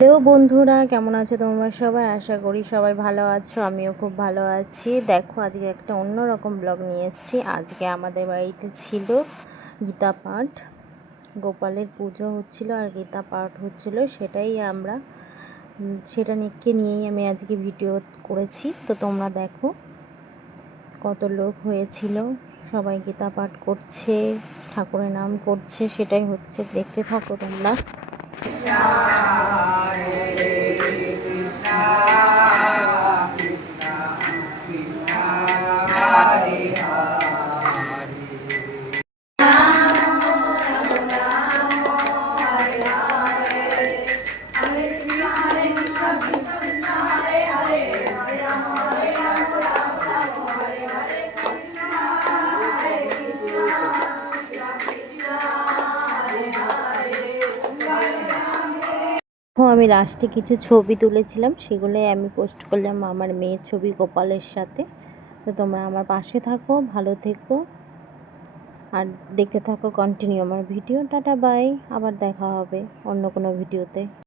Hello বন্ধুরা, কেমন আছো তোমরা সবাই? আশা করি সবাই ভালো আছো। আমিও খুব ভালো আছি। দেখো, আজকে একটা অন্যরকম ব্লগ নিয়ে এসেছি। আজকে আমাদের বাড়িতে ছিল গীতা পাঠ। গোপালের পুজো হচ্ছিল আর গীতা পাঠ হচ্ছিল, সেটা নিয়েই আমি আজকে ভিডিও করেছি। তো তোমরা দেখো কত লোক হয়েছিল, সবাই গীতা পাঠ করছে, ঠাকুরের নাম করছে, সেটাই হচ্ছে। দেখতে থাকো তোমরা। আমি লাস্টে কিছু ছবি তুলেছিলাম, সেগুলোই আমি পোস্ট করলাম আমার মেয়ের ছবি গোপালের সাথে। তো তোমরা আমার পাশে থাকো, ভালো থেকো আর দেখতে থাকো কন্টিনিউ আমার ভিডিও। টাটা বাই, আবার দেখা হবে অন্য কোনো ভিডিওতে।